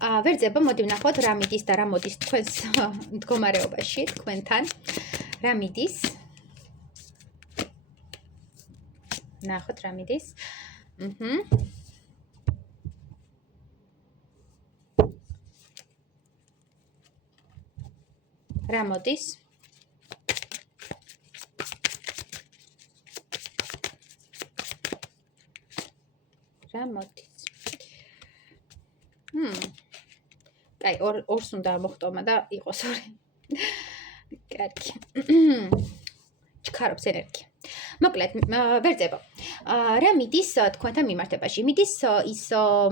ვერძება, მოდი ვნახოთ რა მიდის და რა მოდის თქვენს მდგომარეობაში, თქვენთან. რა მიდის? ნახოთ რა მიდის. რა მოდის? რა მოდის? აი, ორს უნდა მოხტომა და იყოს ორი. კარგი. ჩქარობს ენერგია. მოკლედ, ვერძებო. რა მიდის თქვენთან მიმართებაში? მიდის ის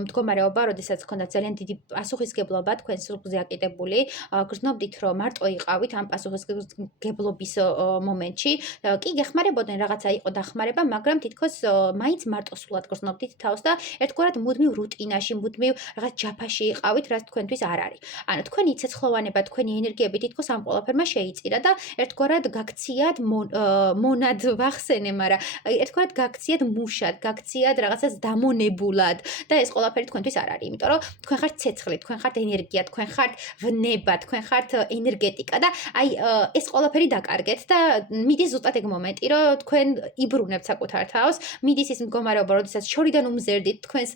მდგომარეობა, როდესაც გქონდათ ძალიან დიდი პასუხისგებლობა თქვენ სულზე აკიდებული, გრძნობდით, რომ მარტო იყავით ამ პასუხისგებლობის მომენტში, კი გეხმარებოდნენ რაღაცა იყო დახმარება, მაგრამ თითქოს მაინც მარტოსულად გრძნობდით თავს და ერთგვარად მუდმივ რუტინაში, მუდმივ რაღაც ჯაფაში იყავით, რაც თქვენთვის არ არის. ანუ თქვენი ცეცხლოვანება, თქვენი ენერგიები თითქოს ამ ყველაფერმა შეიწირა და ერთგვარად გაქციათ მონად ვახსენე, მაგრამ ერთგვარად გაქციათ მუშად, გაქციათ რაღაცას დამონებულად და ეს ყველაფერი თქვენთვის არ არის, იმიტომ რომ თქვენ ხართ ცეცხლი, თქვენ ხართ ენერგია, თქვენ ხართ ვნება, თქვენ ხართ ენერგეტიკა და აი ეს ყველაფერი დაკარგეთ და მიდის ზუსტად ეგ მომენტი, რომ თქვენ იბრუნებთ საკუთარ თავს, მიდის ის მდგომარეობა, როდესაც შორიდან უმზერდით თქვენს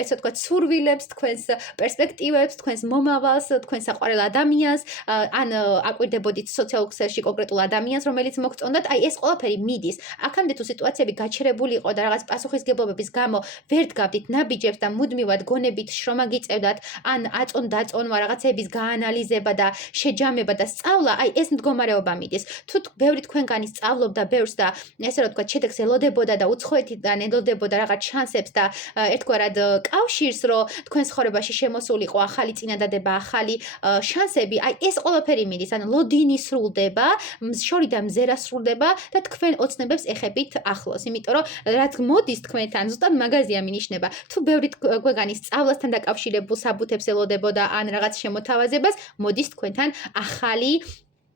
ესე ვთქვათ სურვილებს, თქვენს პერსპექტივებს, თქვენს მომავალს, თქვენს საყვარელ ადამიანს, ან აკვირდებოდით სოციალურ ქსელში კონკრეტულ ადამიანს, რომელიც მოგწონდათ, აი ეს ყველაფერი მიდის. აქამდე თუ სიტუაციები გაჩერებული იყო და რაღაც პასუხისგებლობების გამო ვერ დგავდით ნაბიჯებს და მუდმივად გონებით შრომა გიწევდათ, ან აწონ-დაწონვა რაღაცების გაანალიზება და შეჯამება და სწავლა, აი ეს მდგომარეობა მიდის. თუ ბევრი თქვენგანი სწავლობდა ბევრს და ესე რომ ვთქვათ, შედეგს ელოდებოდა და უცხოეთიდან ელოდებოდა რაღაც შანსებს და ერთგვარად კავშირს, რომ თქვენ ცხოვრებაში შემოსულიყო ახალი წინადადება, ახალი შანსები, აი ეს ყველაფერი მიდის, ანუ ლოდინი სრულდება, შორიდან მზერა სრულდება და თქვენ ოცნებებს ეხებით ახლოს, იმიტომ რომ რაც მოდის თქვენთან, ზუსტად მაგაზია მინიშნება. თუ ბევრი თქვენგანი სწავლასთან დაკავშირებულ საბუთებს ელოდებოდა ან რაღაც შემოთავაზებას, მოდის თქვენთან ახალი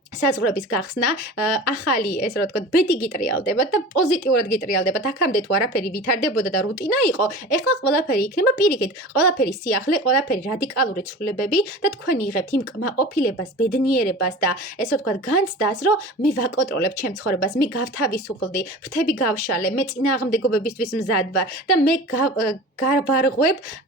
საზღვრების გახსნა, ახალი ესე რომ ვთქვათ, ბედი გიტრიალდებათ და პოზიტიურად გიტრიალდებათ. აქამდე თუ არაფერი ვითარდებოდა და რუტინა იყო, ეხლა ყველაფერი იქნება პირიქით, ყველაფერი სიახლე, ყველაფერი რადიკალური ცვლილებები და თქვენ იღებთ იმ კმაყოფილებას, ბედნიერებას და ესე ვთქვათ, განცდას, რომ მე ვაკონტროლებ ჩემ ცხოვრებას, მე გავთავისუფლდი, ფრთები გავშალე, მე წინააღმდეგობებისთვის მზად ვარ და მე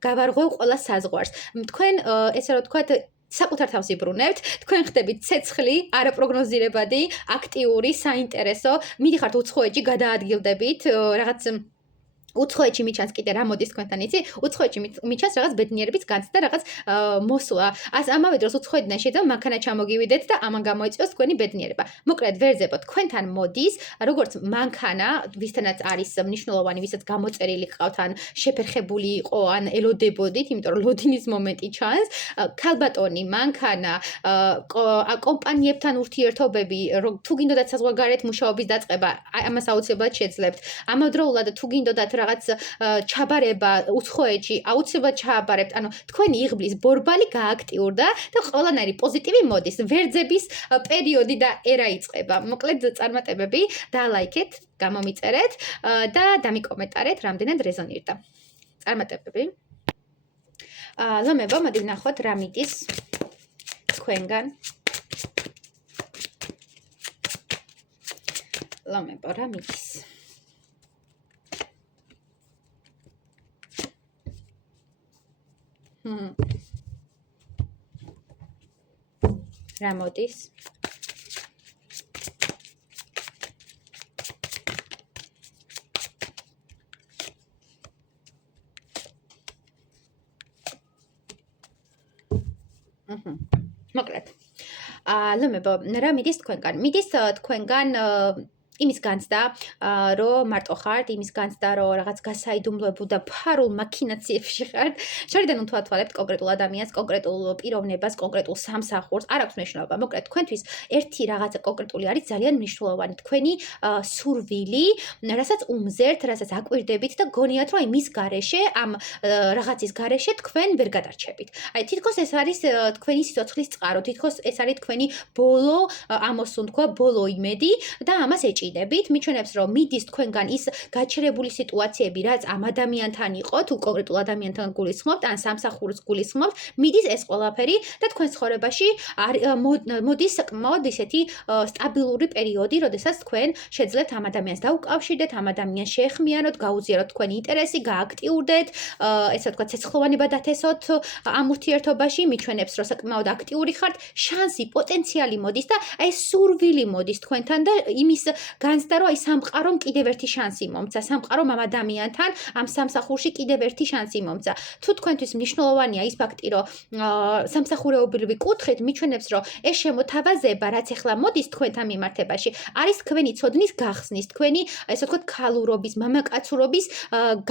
გავარღვევ ყველა საზღვარს. თქვენ ესე რომ ვთქვათ, საკუთარ თავს იბრუნებთ, თქვენ ხდებით ცეცხლი, არაპროგნოზირებადი, აქტიური, საინტერესო, მიდიხართ უცხოეთში, გადაადგილდებით, რაღაც უცხოეთში მიჩანს კიდე რა მოდის თქვენთან იცი? უცხოეთში მიჩანს რაღაც ბედნიერების განცდა, რაღაც მოსვლა. ამავე დროს უცხოეთიდან შეიძლება მანქანა ჩამოგივიდეთ და ამან გამოიწვიოს თქვენი ბედნიერება. მოკლედ ვერძებო, თქვენთან მოდის, როგორც მანქანა, ვისთანაც არის მნიშვნელოვანი, ვისაც გამოწერილი ყავთ, ან შეფერხებული იყო, ან ელოდებოდით, იმიტომ რომ ლოდინის მომენტი ჩანს, ქალბატონი, მანქანა, კომპანიებთან ურთიერთობები, თუ გინდოდათ საზღვარგარეთ მუშაობის დაწყება, ამას აუცილებლად შეძლებთ. ამავდროულად თუ გინდოდათ რაღაც ჩაბარება უცხოეთში აუცილებლად ჩააბარებთ, ანუ თქვენი იღბლის ბორბალი გააქტიურდა და ყველანაირი პოზიტივი მოდის. ვერძების პერიოდი და ერა იწყება. მოკლედ წარმატებები, დალაიქეთ, გამომიწერეთ და დამიკომენტარეთ, რამდენად რეზონირდა. წარმატებები. ლომებო, მოდი ვნახოთ რა მიდის თქვენგან. ლომებო, რა მიდის? რა მოდის? მოკლედ. ლომებო, რა მიდის თქვენგან? მიდის თქვენგან იმის განცდა, რომ მარტო ხართ, იმის განცდა, რომ რაღაც გასაიდუმლოებულ და ფარულ მაქინაციებში ხართ. შორიდან უთვალთვალებთ კონკრეტულ ადამიანს, კონკრეტულ პიროვნებას, კონკრეტულ სამსახურს, არ აქვს მნიშვნელობა. მოკლედ, თქვენთვის ერთი რაღაცა კონკრეტული არის ძალიან მნიშვნელოვანი. თქვენი სურვილი, რასაც უმზერთ, რასაც აკვირდებით და გონიათ, რომ მის გარეშე, ამ რაღაცის გარეშე თქვენ ვერ გადარჩებით. აი, თითქოს ეს არის თქვენი სიცოცხლის წყარო, თითქოს ეს არის თქვენი ბოლო ამოსუნთქვა, ბოლო იმედი და ამას ეჭირით. უკავშირდებით, მიჩვენებს, რომ მიდის თქვენგან ის გაჩერებული სიტუაციები, რაც ამ ადამიანთან იყო, თუ კონკრეტულ ადამიანთან გულისხმობთ, ან სამსახურს გულისხმობთ, მიდის ეს ყველაფერი და თქვენ ცხოვრებაში მოდის საკმაოდ ისეთი სტაბილური პერიოდი, როდესაც თქვენ შეძლებთ ამ ადამიანს დაუკავშირდეთ, ამ ადამიანს შეეხმიანოთ, გაუზიაროთ თქვენი ინტერესი, გააქტიურდეთ, ესე ვთქვათ, ცეცხლოვანება დათესოთ ამ ურთიერთობაში, მიჩვენებს, რომ საკმაოდ აქტიური ხართ, შანსი, პოტენციალი მოდის და აი სურვილი მოდის თქვენთან და იმის განცდა, რომ აი სამყარომ კიდევ ერთი შანსი მომცა, სამყარომ ამ ადამიანთან, ამ სამსახურში კიდევ ერთი შანსი მომცა. თუ თქვენთვის მნიშვნელოვანია ის ფაქტი, რომ სამსახურეობრივი კუთხით მიჩვენებს, რომ ეს შემოთავაზება, რაც ახლა მოდის თქვენთან მიმართებაში, არის თქვენი ცოდნის გახსნის, თქვენი ესე ვთქვათ, ქალურობის, მამაკაცურობის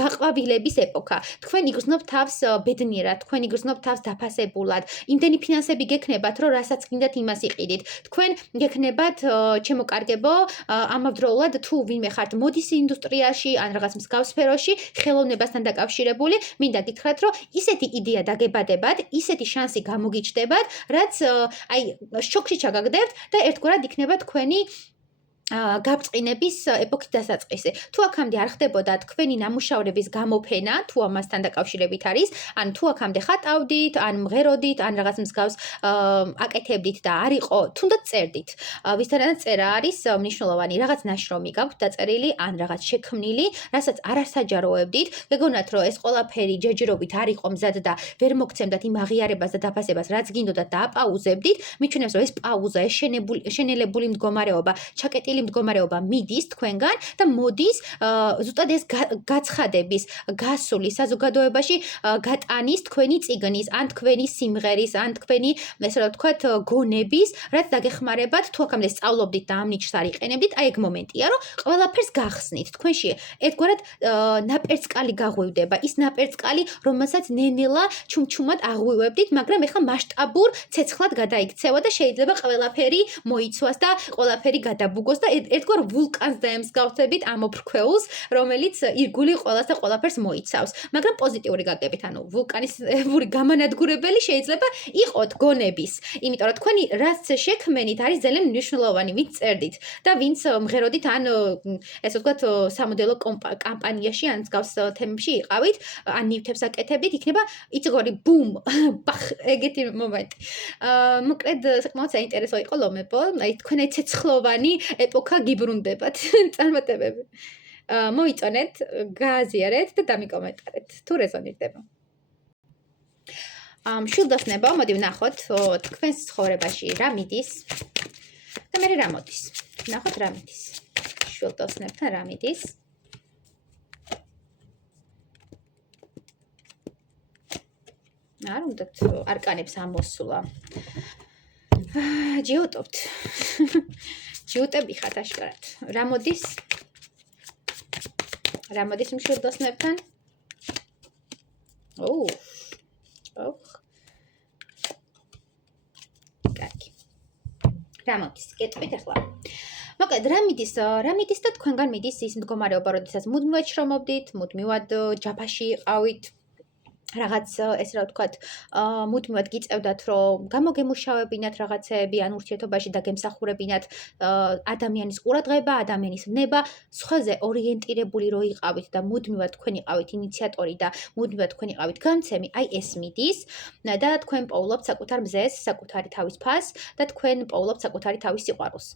გაყვავილების ეპოქა. თქვენ იგრძნობთ თავს ბედნიერად, თქვენ იგრძნობთ თავს დაფასებულად, იმდენი ფინანსები გექნებათ, რომ რასაც გინდათ იმას იყიდით. თქვენ გექნებათ ჩემოკარგებო, ამავდროულად თუ ვინმე ხართ მოდის ინდუსტრიაში ან რაღაც მსგავს სფეროში, ხელოვნებასთან დაკავშირებული, მინდა გითხრათ, რომ ისეთი იდეა დაგებადებათ, ისეთი შანსი გამოგიჩნდებათ, რაც აი შოქში ჩაგაგდებთ და ერთგვარად იქნება თქვენი გაბწყინების ეპოქის დასაწყისი. თუ აქამდე არ ხდებოდა თქვენი ნამუშევრების გამოფენა, თუ ამასთან დაკავშირებით არის, ან თუ აქამდე ხატავდით, ან მღეროდით, ან რაღაც მსგავს აკეთებდით და არ იყო, თუნდაც წერდით. ვისთანაც წერა არის მნიშვნელოვანი, რაღაც ნაშრომი გაქვთ დაწერილი, ან რაღაც შექმნილი, რასაც არ არსაჯაროებდით, გეგონათ, რომ ეს ყველაფერი ჯერჯერობით არ იყო მზად და ვერ მოგცემდათ იმ აღიარებას და დაფასებას, რაც გინდოდათ და აპაუზებდით, მიჩვენებს, რომ ეს პაუზა, ეს შენელებული მდგომარეობა, ჩაკეტილი მდგომარეობა მიდის თქვენგან და მოდის ზუსტად ეს გაცხადების, გასული საზოგადოებაში გატანის თქვენი წიგნის, ან თქვენი სიმღერის, ან თქვენი, ესე რა ვთქვათ, გონების, რაც დაგეხმარებათ, თუ აქამდე სწავლობდით და ამ ნიჭს არ იყენებდით, აი ეგ მომენტია, რომ ყველაფერს გახსნით. თქვენში ერთგვარად ნაპერწკალი გაღვივდება, ის ნაპერწკალი, რომელსაც ნენელა ჩუმჩუმად აღვივებდით, მაგრამ ეხლა მასშტაბურ ცეცხლად გადაიქცევა და შეიძლება ყველაფერი მოიცვას და ყველაფერი გადაბუგოს და ერთგვარ ვულკანს დაემსგავსებით ამ ოფრქვეულს, რომელიც ირგული ყველას და ყველაფერს მოიცავს. მაგრამ პოზიტიური გაგებით, ანუ ვულკანისებური გამანადგურებელი შეიძლება იყოთ გონების, იმიტომ რომ თქვენი რაც შექმენით არის ძალიან მნიშვნელოვანი, ვინც წერდით და ვინც მღეროდით ან ესე ვთქვათ, სამოდელო კამპანიაში ან მსგავს თემებში იყავით, ან ნივთებს აკეთებდით, იქნება იცგორი ბუმ, ბახ, ეგეთი მომენტი. მოკლედ საკმაოდ საინტერესო იყო ლომებო, აი თქვენი ცეცხლოვანი ეპოქა გიბრუნდებათ წარმატებები. მოიწონეთ, გააზიარეთ და დამიკომენტარეთ, თუ რეზონირდება. შვილდოსნებო, მოდი ვნახოთ თქვენს ცხოვრებაში რა მიდის და მე რა მოდის. ვნახოთ რა მიდის. შვილდოსნებთან რა მიდის. არ უნდათ არკანებს ამოსულა. ჯიუტობთ. ჯიუტები ხართ აშკარად. რა მოდის? რა მოდის მშვილდოსნებთან? კარგი. რა მოდის? გეტყვით ახლა. მოკლედ, რა მიდის და თქვენგან მიდის ის მდგომარეობა, როდესაც მუდმივად შრომობდით, მუდმივად ჯაფაში იყავით, რაღაც ესე რა ვთქვათ, მუდმივად გიწევდათ, რომ გამოგემუშავებინათ რაღაცეები, ან ურთიერთობაში დაგემსახურებინათ ადამიანის ყურადღება, ადამიანის ნება, სხვაზე ორიენტირებული რო იყავით და მუდმივად თქვენ იყავით ინიციატორი და მუდმივად თქვენ იყავით გამცემი, აი ეს მიდის და თქვენ პოულობთ საკუთარ მზეს, საკუთარი თავის ფასს და თქვენ პოულობთ საკუთარი თავის სიყვარულს.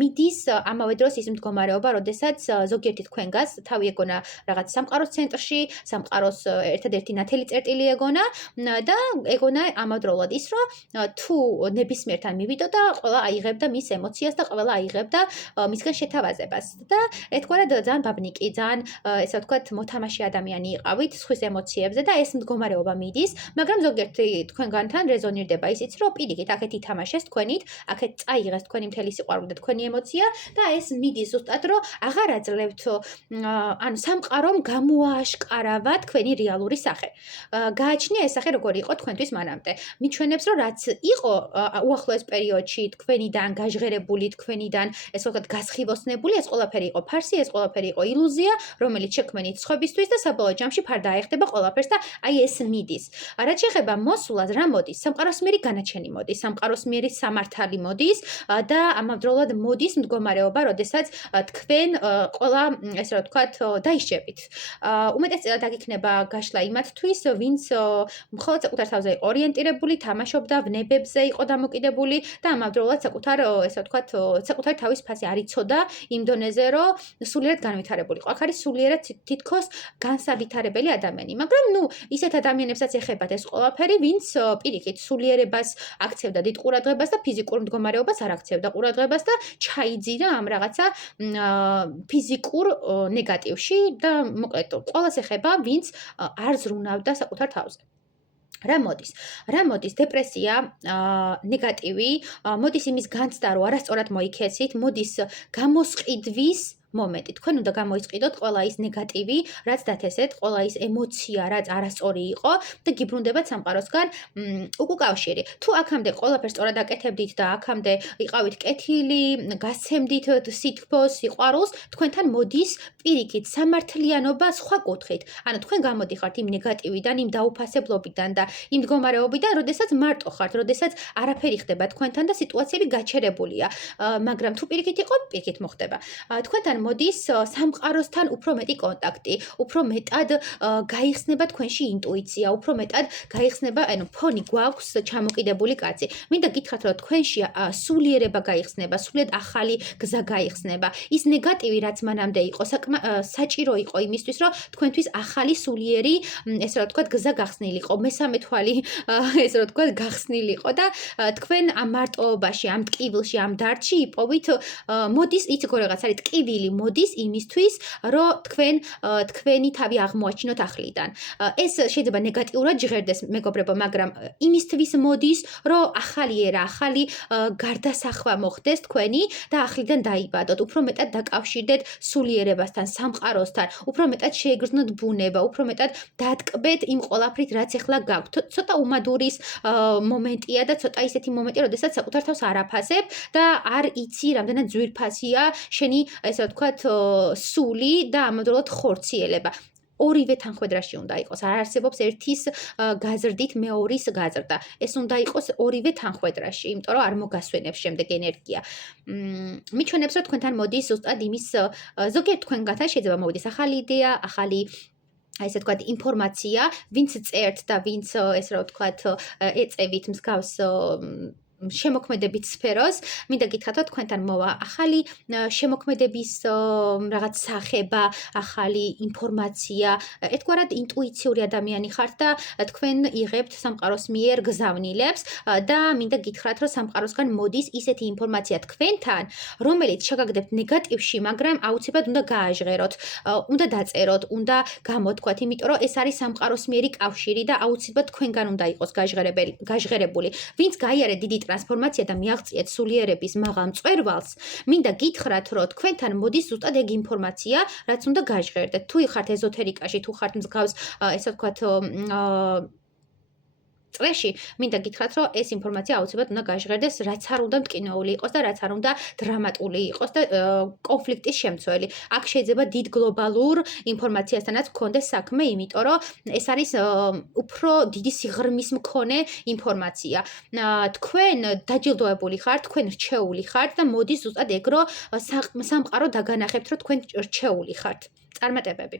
მიდის ამავე დროს ის მდგომარეობა, როდესაც ზოგიერთი თქვენგანს თავი ეგონა რაღაც სამყაროს ცენტრში, სამყაროს ერთადერთი ნათელი წერტილი ეგონა და ეგონა ამავდროულად ის, რომ თუ ნებისმიერთან მივიდო და ყველა აიღებდა მის ემოციას და ყველა აიღებდა მისგან შეთავაზებას და ერთგვარად ძალიან ბაბნიკი, ძალიან ესე ვთქვათ, მოთამაშე ადამიანი იყავით სხვის ემოციებზე და ეს მდგომარეობა მიდის, მაგრამ ზოგიერთი თქვენგანთან რეზონირდება ისიც, რომ პირიქით აქეთ ითამაშეს თქვენით, აქეთ წაიღეს თქვენი მთელი სიყვარული და თქვენი ემოცია და ეს მიდის ზუსტად, რომ აღარ აძლევთ ან სამყარომ გამოააშკარავა თქვენი რეალური სახე. გააჩნია ეს სახე როგორი იყო თქვენთვის მანამდე. მიჩვენებს რომ რაც იყო უახლოეს პერიოდში თქვენიდან გაჟღერებული, თქვენიდან ესე ვთქვათ გასხივოსნებული, ეს ყველაფერი იყო ფარსი, ეს ყველაფერი იყო ილუზია, რომელიც შექმნით სხვებისთვის და საბოლოო ჯამში ფარდა აეხდება ყველაფერს და აი ეს მიდის. რაც შეეხება მოსულას, რა მოდის? სამყაროსმიერი განაჩენი მოდის, სამყაროსმიერი სამართალი მოდის და ამავდროულად მოდის მდგომარეობა, როდესაც თქვენ ყველა ესე რა ვთქვათ დაიშჯებით. უმეტესწილად აქ იქნება გაშლა იმათთვის, ვინც მხოლოდ საკუთარ თავზე იყო ორიენტირებული, თამაშობდა, ვნებებზე იყო დამოკიდებული და ამავდროულად საკუთარ ესე ვთქვათ საკუთარი თავის ფასი არ იცოდა იმ დონეზე, რომ სულიერად განვითარებულიყო. აქ არის სულიერად თითქოს განსავითარებელი ადამიანი, მაგრამ ისეთ ადამიანებსაც ეხებათ ეს ყველაფერი, ვინც პირიქით სულიერებას აქცევდა დიდ ყურადღებას და ფიზიკურ მდგომარეობას არ აქცევდა ყურადღებას და ჩაიძირა ამ რაღაცა ფიზიკურ ნეგატივში და მოკლედ ყველას ეხება, ვინც არ ზრუნავდა საკუთარ თავზე. რა მოდის დეპრესია, ნეგატივი, მოდის იმის განცდა, რომ არასწორად მოიქეცით, მოდის გამოსყიდვის მომენტი. თქვენ უნდა გამოიწყიდოთ ყველა ის ნეგატივი, რაც დათესეთ, ყველა ის ემოცია, რაც არასწორი იყო და გიბრუნდებათ სამყაროსგან უკუკავშირი. თუ აქამდე ყველაფერს სწორად აკეთებდით და აქამდე იყავით კეთილი, გასცემდით სითბოს, სიყვარულს, თქვენთან მოდის პირიქით სამართლიანობა სხვა კუთხით. ანუ თქვენ გამოდიხართ იმ ნეგატივიდან, იმ დაუფასებლობიდან და იმ მდგომარეობიდან, როდესაც მარტო ხართ, როდესაც არაფერი ხდება თქვენთან და სიტუაციები გაჩერებულია. მაგრამ თუ პირიქით იყო, პირიქით მოხდება. თქვენთან მოდის სამყაროსთან უფრო მეტი კონტაქტი, უფრო მეტად გაიხსნება თქვენში ინტუიცია, უფრო მეტად გაიხსნება, ანუ ფონი გვაქვს ჩამოკიდებული კაცი. მინდა გითხრათ, რომ თქვენში სულიერება გაიხსნება, სულიად ახალი გზა გაიხსნება. ის ნეგატივი, რაც მანამდე იყო, საჭირო იყო იმისთვის, რომ თქვენთვის ახალი სულიერი, ესე რა ვთქვათ, გზა გახსნილიყო, მესამე თვალი, ესე რა ვთქვათ, გახსნილიყო და თქვენ ამ მარტოობაში, ამ ტკივილში, ამ დარდში იპოვით, მოდის იცი როგორ არის ტკივილი მოდის იმისთვის, რომ თქვენი თავი აღმოაჩინოთ ახლიდან. ეს შეიძლება ნეგატიურად ჟღერდეს, მეგობრებო, მაგრამ იმისთვის მოდის, რომ ახალი ერა, ახალი გარდასახვა მოხდეს თქვენი და ახლიდან დაიბადოთ, უფრო მეტად დაკავშირდეთ სულიერებასთან, სამყაროსთან, უფრო მეტად შეეგრძნოთ ბუნება, უფრო მეტად დატკბეთ იმ ყველაფრით, რაც ეხლა გაქვთ. ცოტა უმადურის მომენტია და ცოტა ისეთი მომენტი, როდესაც საკუთარ თავს არ აფასებ და არ იცი, რამდენად ძვირფასია შენი, ესე ვთქვათ, სული და ამავდროულად ხორციელება. ორივე თანხვედრაში უნდა იყოს. არ არსებობს ერთის გაზრდით მეორის გაზრდა. ეს უნდა იყოს ორივე თანხვედრაში, იმიტომ რომ არ მოგასვენებს შემდეგ ენერგია. მიჩვენებს, რომ თქვენთან მოდის ზუსტად იმის ზოგიერთ თქვენგანთან შეიძლება მოვიდეს ახალი იდეა, ახალი ესე ვთქვათ, ინფორმაცია, ვინც წერთ და ვინც ესე რა ვთქვათ, ეწევით მსგავს შემოქმედებით სფეროს, მინდა გითხრათ, რომ თქვენთან მოვა ახალი შემოქმედების რაღაც სახება, ახალი ინფორმაცია, ერთგვარად ინტუიციური ადამიანი ხართ და თქვენ იღებთ სამყაროს მიერ გზავნილებს და მინდა გითხრათ, რომ სამყაროსგან მოდის ისეთი ინფორმაცია თქვენთან, რომელიც შეგაგდებთ ნეგატივში, მაგრამ აუცილებლად უნდა გააჟღეროთ, უნდა დაწეროთ, უნდა გამოთქვათ, იმიტომ რომ ეს არის სამყაროს მიერი კავშირი და აუცილებლად თქვენგან უნდა იყოს გაჟღერებული. ვინც გაიარეთ დიდი ტრანსფორმაცია და მიაღწიეთ სულიერების მაღალ მწვერვალს, მინდა გითხრათ, რომ თქვენთან მოდის ზუსტად ეგ ინფორმაცია, რაც უნდა გაჟღერდეთ. თუ ხართ ეზოთერიკაში, თუ ხართ მსგავს, ესე ვთქვათ, წრეში, მინდა გითხრათ, რომ ეს ინფორმაცია აუცილებლად უნდა გაჟღერდეს, რაც არ უნდა მტკივნეული იყოს და რაც არ უნდა დრამატული იყოს და კონფლიქტის შემცველი. აქ შეიძლება დიდ გლობალურ ინფორმაციასთანაც გქონდეს საქმე, იმიტომ რომ ეს არის უფრო დიდი სიღრმის მქონე ინფორმაცია. თქვენ დაჯილდოებული ხართ, თქვენ რჩეული ხართ და მოდის ზუსტად ეგ, რომ სამყარო დაგანახებთ, რომ თქვენ რჩეული ხართ. წარმატებები.